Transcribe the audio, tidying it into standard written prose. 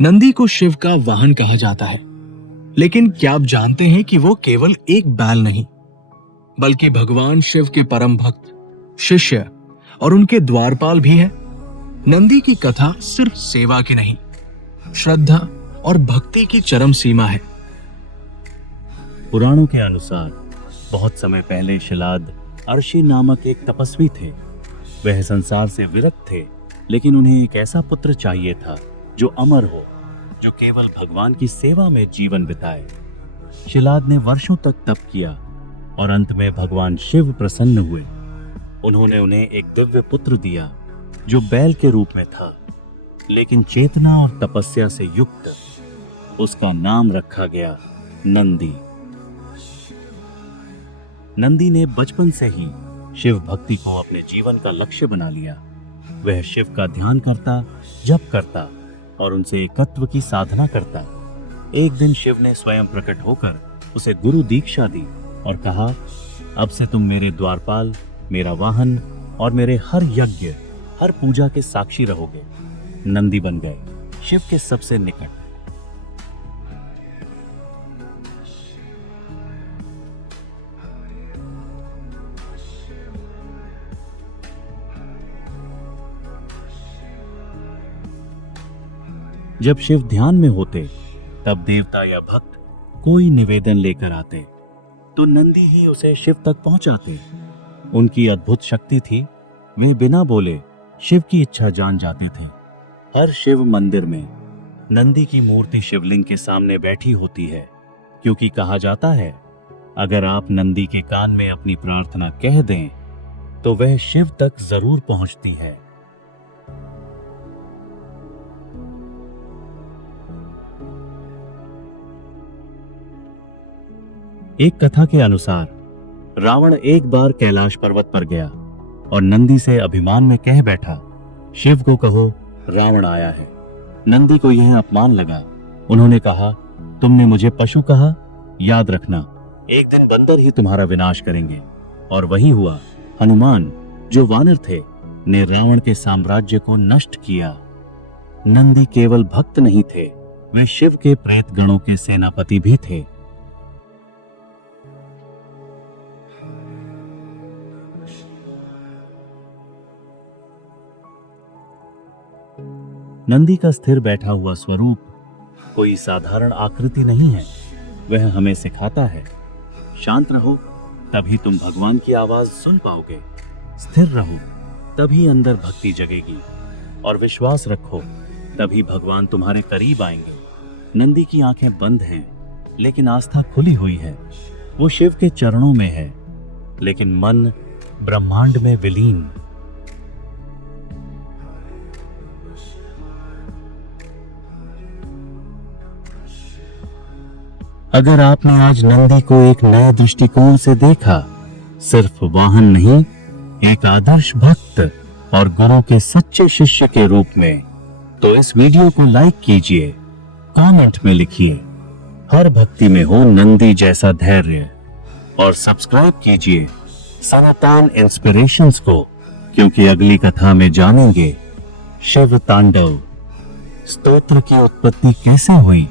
नंदी को शिव का वाहन कहा जाता है, लेकिन क्या आप जानते हैं कि वो केवल एक बैल नहीं, बल्कि भगवान शिव के परम भक्त, शिष्य और उनके द्वारपाल भी है। नंदी की कथा सिर्फ सेवा की नहीं, श्रद्धा और भक्ति की चरम सीमा है। पुराणों के अनुसार बहुत समय पहले शिलाद अर्शी नामक एक तपस्वी थे। वह संसार से विरक्त थे, लेकिन उन्हें एक ऐसा पुत्र चाहिए था जो अमर हो, जो केवल भगवान की सेवा में जीवन बिताए। शिलाद ने वर्षों तक तप किया और अंत में भगवान शिव प्रसन्न हुए। उन्होंने उन्हें एक दिव्य पुत्र दिया जो बैल के रूप में था, लेकिन चेतना और तपस्या से युक्त। उसका नाम रखा गया नंदी। नंदी ने बचपन से ही शिव भक्ति को अपने जीवन का लक्ष्य बना लिया। वह शिव का ध्यान करता, जप करता और उनसे एकत्व की साधना करता। एक दिन शिव ने स्वयं प्रकट होकर उसे गुरु दीक्षा दी और कहा, अब से तुम मेरे द्वारपाल, मेरा वाहन और मेरे हर यज्ञ, हर पूजा के साक्षी रहोगे। नंदी बन गए शिव के सबसे निकट। जब शिव ध्यान में होते, तब देवता या भक्त कोई निवेदन लेकर आते तो नंदी ही उसे शिव तक पहुंचाते। उनकी अद्भुत शक्ति थी, वे बिना बोले शिव की इच्छा जान जाते थे। हर शिव मंदिर में नंदी की मूर्ति शिवलिंग के सामने बैठी होती है, क्योंकि कहा जाता है अगर आप नंदी के कान में अपनी प्रार्थना कह दें तो वह शिव तक जरूर पहुंचती है। एक कथा के अनुसार रावण एक बार कैलाश पर्वत पर गया और नंदी से अभिमान में कह बैठा, शिव को कहो रावण आया है। नंदी को यह अपमान लगा। उन्होंने कहा, तुमने मुझे पशु कहा, याद रखना एक दिन बंदर ही तुम्हारा विनाश करेंगे। और वही हुआ। हनुमान, जो वानर थे, ने रावण के साम्राज्य को नष्ट किया। नंदी केवल भक्त नहीं थे, वे शिव के प्रेत गणों के सेनापति भी थे। नंदी का स्थिर बैठा हुआ स्वरूप कोई साधारण आकृति नहीं है। वह हमें सिखाता है, शांत रहो तभी तुम भगवान की आवाज सुन पाओगे। स्थिर रहो तभी अंदर भक्ति जगेगी, और विश्वास रखो तभी भगवान तुम्हारे करीब आएंगे। नंदी की आंखें बंद हैं, लेकिन आस्था खुली हुई है। वो शिव के चरणों में है, लेकिन मन ब्रह्मांड में विलीन। अगर आपने आज नंदी को एक नए दृष्टिकोण से देखा, सिर्फ वाहन नहीं, एक आदर्श भक्त और गुरु के सच्चे शिष्य के रूप में, तो इस वीडियो को लाइक कीजिए, कमेंट में लिखिए, हर भक्ति में हो नंदी जैसा धैर्य, और सब्सक्राइब कीजिए सनातन इंस्पिरेशंस को, क्योंकि अगली कथा में जानेंगे शिव तांडव स्तोत्र की उत्पत्ति कैसे हुई।